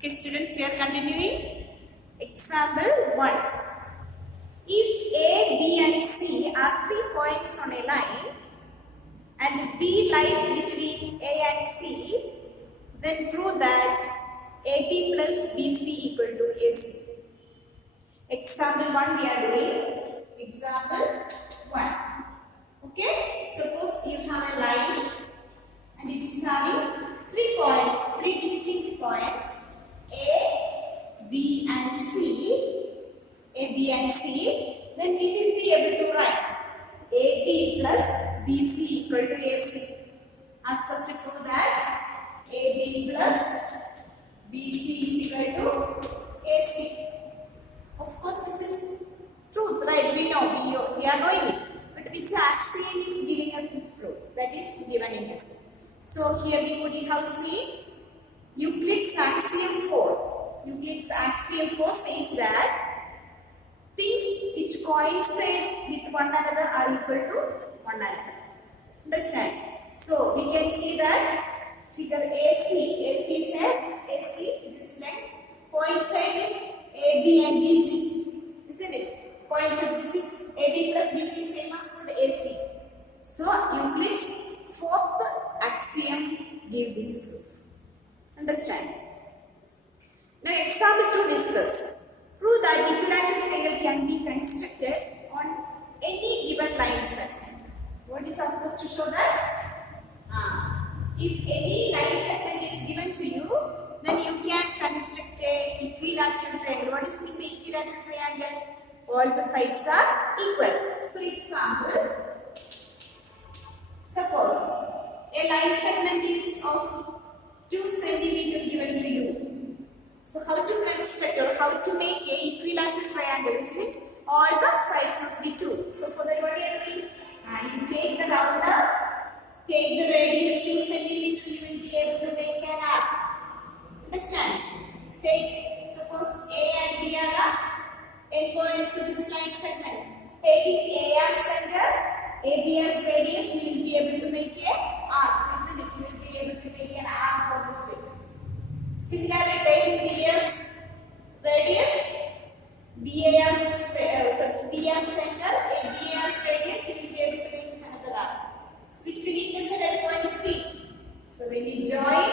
Okay, students, we are continuing. Example 1. If A, B and C are 3 points on a line and B lies between A and C, then prove that AB plus BC equal to AC. Example 1 we are doing. Example 1. Okay, suppose you have a line and it is having 3 points, 3 distinct points. A, B and C, then we will be able to write AB plus BC equal to AC. Ask us to prove that AB plus BC is equal to AC. Of course, this is truth, right? We know, we are knowing it. But which axiom is giving us this proof? That is given in this. So here we put in how C. Euclid's axiom 4. Euclid's axiom 4 says that things which coincide with one another are equal to one another. Understand? So we can see that figure AC is here, this AC, this length coincide with AB and BC. Isn't it? Coincide, this is AB plus BC same as for AC. So Euclid's fourth axiom gives this proof. Understand? Now example 2 discuss. Prove that equilateral triangle can be constructed on any given line segment. What is our supposed to show that? If any line segment is given to you, then you can construct a equilateral triangle. What is mean by equilateral triangle? All the sides are equal. For example, suppose a line segment is of 2 cm given to you. So how to construct or how to make a equilateral triangle, which means all the sides must be 2. So for that what you are doing? You take the rounder, take the radius 2 cm, you will be able to make an arc. Understand? Take, suppose A and B are endpoints of this line segment. Taking A as center, AB as radius, you will be able to make an arc. Isn't it? You will be able to make an arc for this way. Similarly, taking B as radius, B as center, AB as radius, you will be able to make another arc. So which will intersect at point C. So when you join,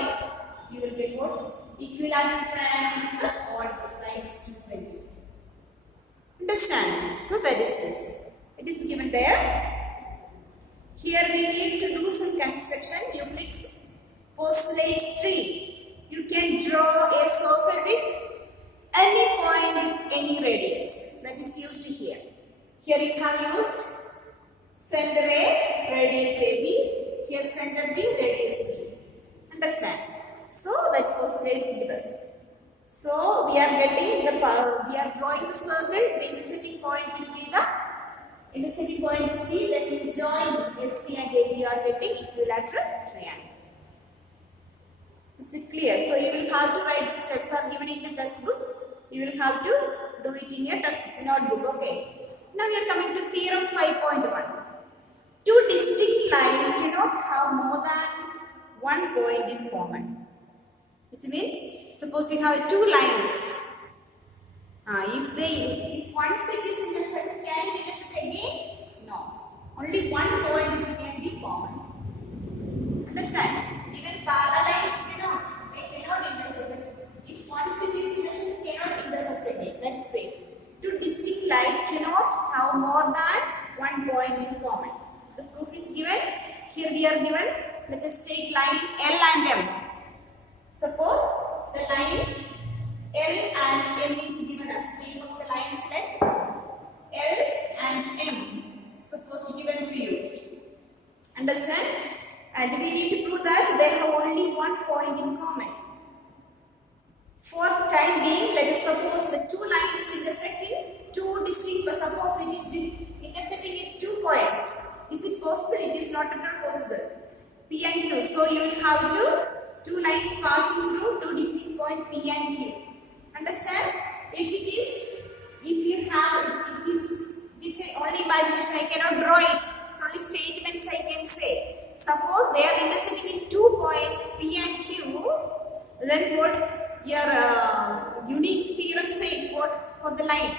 you will get what? Equilateral triangle with all the sides 2 cm. Understand? So that is this. It is given there. Here we need to do some construction. Euclid's postulates 3. You can draw a circle with any point with any radius. That is used here. Here you have used center A, radius AB. Here center B, radius B. Understand? So that postulates give us. So we are getting the we are drawing the circle. The intersecting point will be the intersecting point is C. Then we join SC and AB are getting equilateral triangle. Is it clear? So you will have to write the steps are given in the textbook. You will have to do it in your notebook. Okay. Now we are coming to theorem 5.1. Two distinct lines cannot have more than one point in common. Which means, suppose you have 2 lines. If one set is intersect, can it intersect again? No. Only one point can be common. Understand? Even parallel lines cannot. They cannot intersect. If one set is intersect, cannot intersect again. That says, 2 distinct lines cannot have more than one point in common. The proof is given. Here we are given. Let us take line L and M. Suppose the line L and M is given as name of the lines let L and M. Suppose given to you. Understand? And we need to prove that they have only one point in common. For time being, let us suppose the 2 lines intersecting 2 distinct. Suppose it is intersecting at 2 points. Is it possible? It is not at all possible. P and Q. So you will have 2 lines passing through 2 distinct points P and Q. Understand? If you have, it is only imagination, I cannot draw it. It's only statements I can say. Suppose they are intersecting in 2 points P and Q, then what? your unique theorem says what for the line.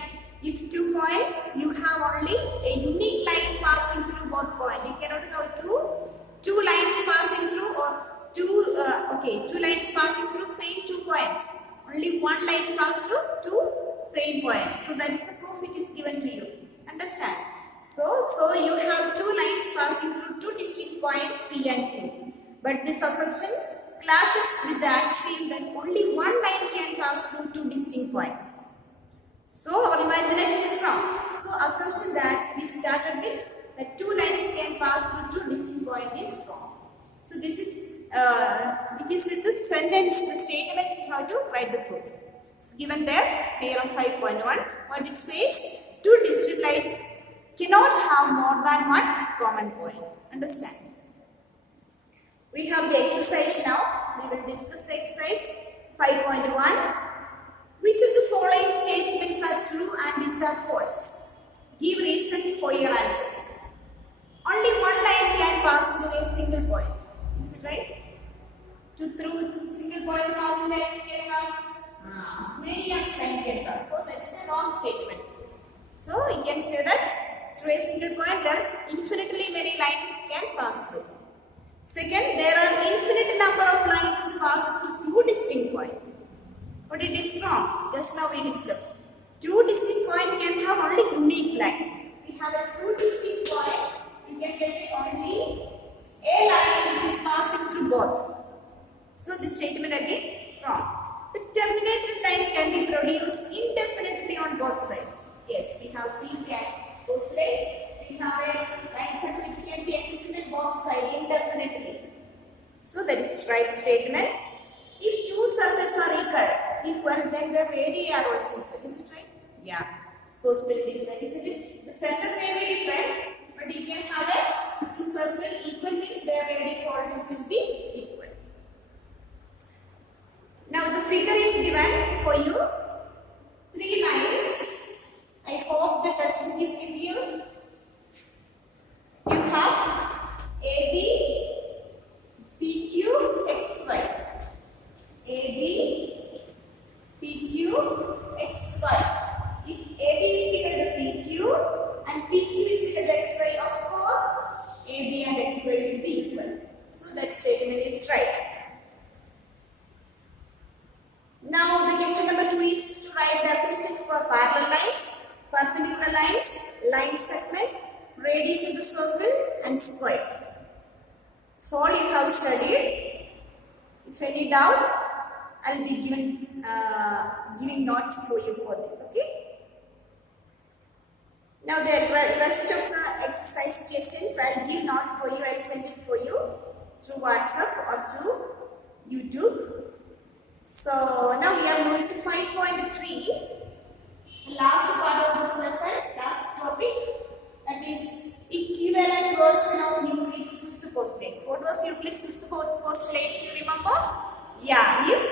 If 2 points, you have only a unique line passing through both points. You cannot have two lines passing through or two lines passing through same 2 points. Only one line pass through two same points. So that is the proof it is given to you. Understand? So you have 2 lines passing through 2 distinct points P and Q. But this assumption clashes with the axiom that only one line can pass through 2 distinct points. So our imagination is wrong. So assumption that we started with that 2 lines can pass through 2 distinct points is wrong. So this is it is with the sentence, the statements you have to write the proof. It's given there, theorem 5.1. What it says, 2 distinct lines cannot have more than one common point. Understand? We have the exercise now. We will discuss the exercise 5.1. Which of the following statements are true and which are false? Give reason for your answers. Only one line can pass through a single point. Is it right? Through single point, how many lines can pass? As many as line can pass. So that is a wrong statement. So you can say that through a single point there are infinitely many lines can pass through. Second, there are infinite number of lines which pass through 2 distinct points. But it is wrong. Just now we discussed. 2 distinct points can have only unique line. We have a 2 distinct point. We can get only a line which is passing through both. So this statement again is wrong. The terminated line can be produced indefinitely on both sides. Yes, we have seen that postulate. We have a line set which can be extended both sides indefinitely. So that is right statement. If 2 circles are equal, then the radii are also equal. Is it right? Yeah. It's possibility is right. Isn't it? The center may be different, but you can have a 2 circle equal means their radius always will be equal. Now the figure is given for you. 3 lines. I hope the textbook is with you. You have AB, PQ, XY. AB, PQ, XY. If AB is equal to PQ and PQ is equal to XY, of course, AB and XY will be equal. So that statement is right. Now the question number 2 is to write definitions for parallel lines, perpendicular lines, line segment, radius of the circle and square. So all you have studied. If any doubt, I'll be giving notes for you for this, okay? Now the rest of the exercise questions, I'll give note for you, I'll send it for you through WhatsApp or through YouTube. So now we are moving to 5.3, last part of this lesson, last topic, that is equivalent version of Euclid's fifth postulates. What was Euclid's fifth postulates, you remember? Yeah, if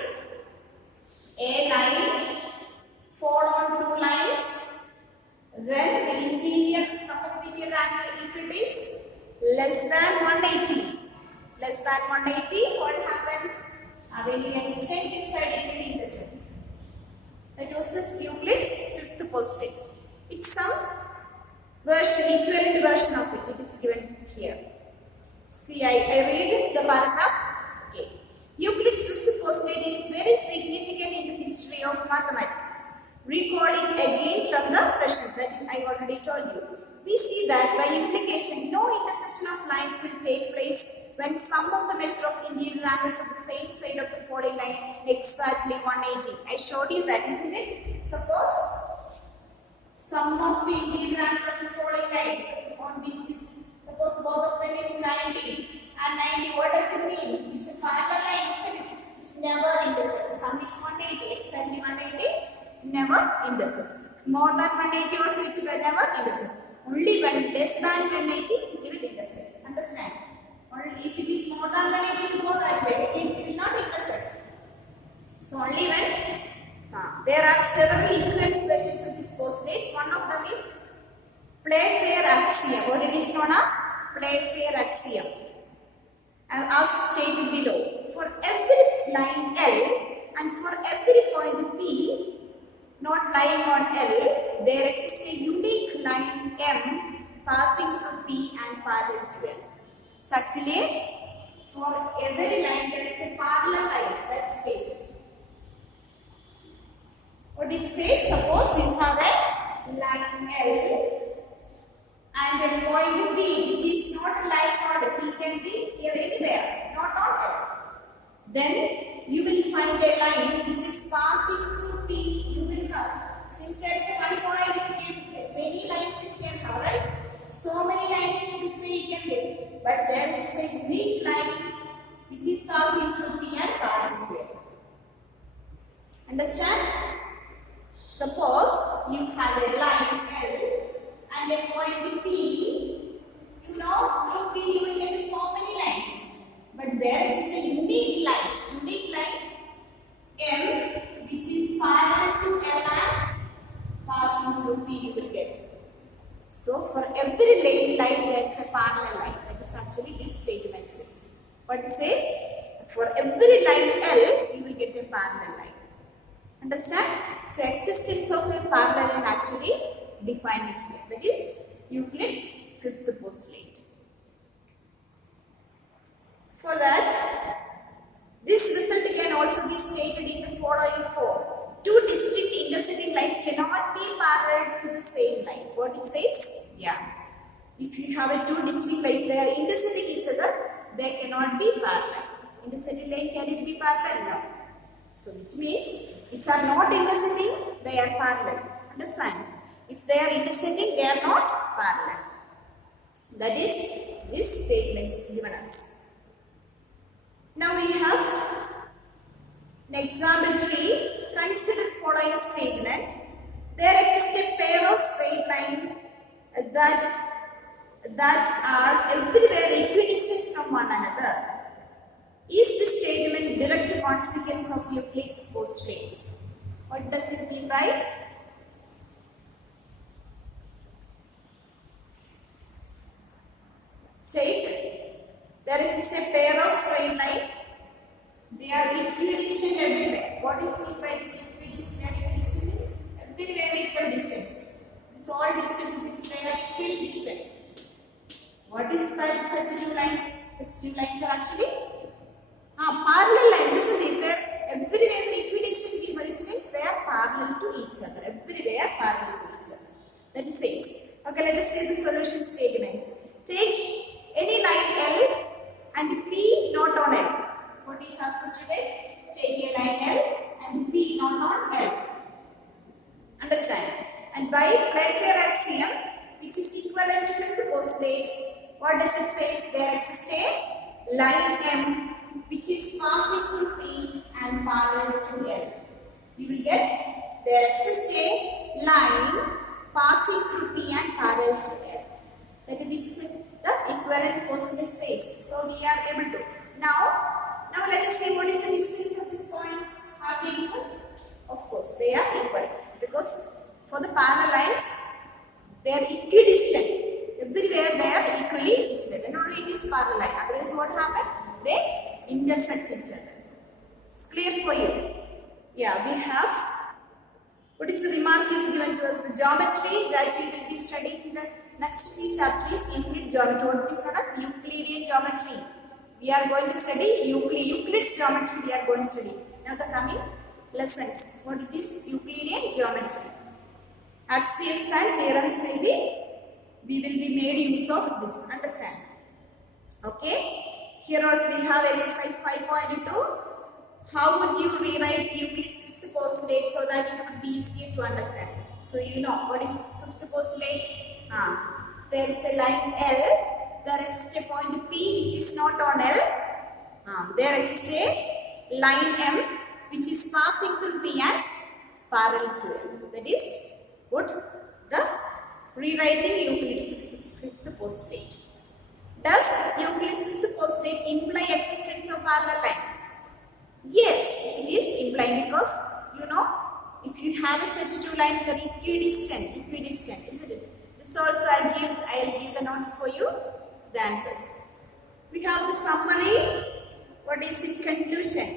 a line fall on 2 lines, then the interior perpendicular angle Euclid is less than 180. Less than 180, what happens? When you extend this side, it will intersect. That was this Euclid's fifth postulate. It's some equivalent version of it. It is given here. See, I read the paragraph. Okay. Euclid's fifth postulate is very significant in the history of mathematics. Recall it again from the session that I already told you. We see that by implication, no intersection of lines will take place when sum of the measure of interior angles of the same side of the falling line exactly 180. I showed you that, isn't it? Suppose sum of the interior angle of the falling lines on this, suppose both of them is 90 and 90. What does it mean? If a parallel line is it never intersects. Sum is 180, exactly 180, it never intersects. More than 180 also it will never intersect. Only when less than 180 it will intersect. Understand? If it is more than 180 to go that way, it will not intersect. So only when there are several equivalent versions of these postulates. One of them is Playfair axiom. What it is known as Playfair axiom. As stated below, for every line L and for every actually for every line there is a parallel line that says. What it says? Suppose you have a line L and a point B which is not a line on P can be here anywhere, not on L. Then you will find a line which is passing through P. You will have, since there is a one point, many lines you can have, right? So many lines you will say you can get, but there is a unique line which is passing through P and parallel to L. Understand? Suppose you have a line L and a point P. You know, through P you will get so many lines, but there is a unique line M which is parallel to L and passing through P you will get. So for every line there is a parallel line. That is actually this statement says. What it says? For every line L you will get a parallel line. Understand? So existence of a parallel line actually defined here. That is Euclid's fifth postulate. For that, this result can also be stated in the following form. Two distinct intersecting lines cannot be parallel to the same line. What it says? Yeah. If you have a two distinct lines, they are intersecting each other, they cannot be parallel. Intersecting line, can it be parallel? No. So which means, which are not intersecting, they are parallel. Understand? If they are intersecting, they are not parallel. That is, this statement is given us. Now we have example 3. Consider following statement. There exists a pair of straight lines that are everywhere equidistant from one another. Is this statement direct consequence of Euclid's postulates? What does it mean by? Check. There is a pair of straight lines. They are equidistant everywhere. What is meant by this equidistant? Equidistant means everywhere equal distance. It's all distance. They are equal distance. What is that? Such two lines? Such two lines are actually parallel lines, isn't it? They are everywhere equidistant. Which means they are parallel to each other. Everywhere parallel to each other. That is says. Okay, let us see the solution statements. Take any line L and P not on L. What is asked us today? Take a line L and P not on L. Understand? And by Playfair axiom, which is equivalent to fifth postulates, what does it say? There exists a line M which is passing through P and parallel to L. You will get there exists a line passing through P and parallel to L. That is the equivalent postulate says. So we are able to. Now let us see what is the distance of these points. Are they equal? Of course, they are equal. Because for the parallel lines, they are equidistant. Everywhere they are equally distant. Then only it is parallel line. Otherwise what happened? They intersect each other. It's clear for you. Yeah, we have. What is the remark is given to us? The geometry that we will be studying in the next few chapters is Euclid geometry. What is known as Euclidean geometry. We are going to study Euclid's geometry. We are going to study. Now the coming lessons. What is Euclidean geometry? Axioms and theorems will be. We will be made use of this. Understand? Okay. Here also we have exercise 5.2. How would you rewrite Euclid's fifth postulate so that it would be easier to understand? So you know what is fifth postulate? There is a line L. There exists a point P which is not on L. There exists a line M which is passing through P and parallel to L. That is what the rewriting Euclid's fifth postulate. Does Euclid's fifth postulate imply existence of parallel lines? Yes, it is implying because you know if you have such two lines that are equidistant, isn't it? This also I'll give the notes for you. The answers. We have the summary. What is in conclusion?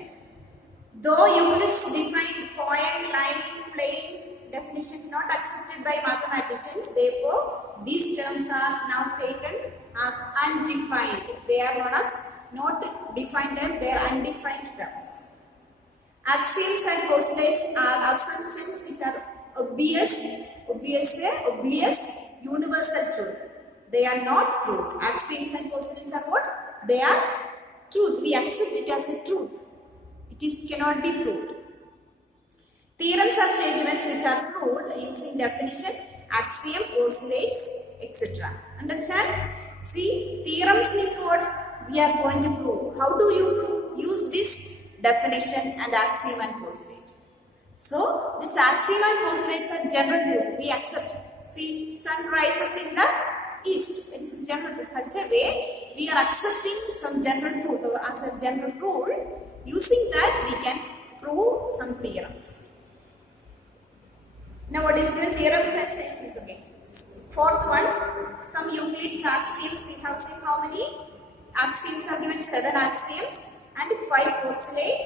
Though Euclid's defined point, line, plane definition not accepted by mathematicians, therefore these terms are now taken as undefined. They are known as not defined terms, they are undefined terms. Axioms and postulates are assumptions which are obvious universal truth. They are not proved. Axioms and postulates are what? They are truth. We accept it as a truth. Cannot be proved. Theorems are statements which are proved using definition, axiom, postulates, etc. Understand? See, theorems means what? We are going to prove. How do you prove? Use this definition and axiom and postulate. So, this axiom and postulates are general truth. We accept. See, sun rises in the east. It is general truth. Such a way, we are accepting some general truth or as a general rule. Using that, we can prove some theorems. Now, what is the theorems and statements? Okay. Fourth one, some Euclid's axioms. We have seen how many axioms are given? 7 axioms and 5 postulate.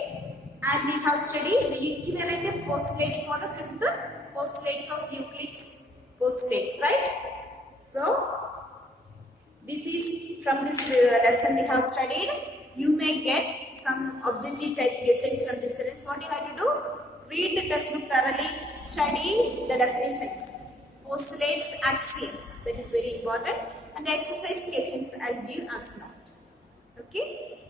And we have studied the equivalent postulate for the 5th postulates of Euclid's postulates, right? So, this is from this lesson we have studied. You may get some objective type questions from this lesson. What you have to do? Read the textbook thoroughly, study the definitions, postulates, axioms. That is very important. And the exercise questions I will give as note. Okay.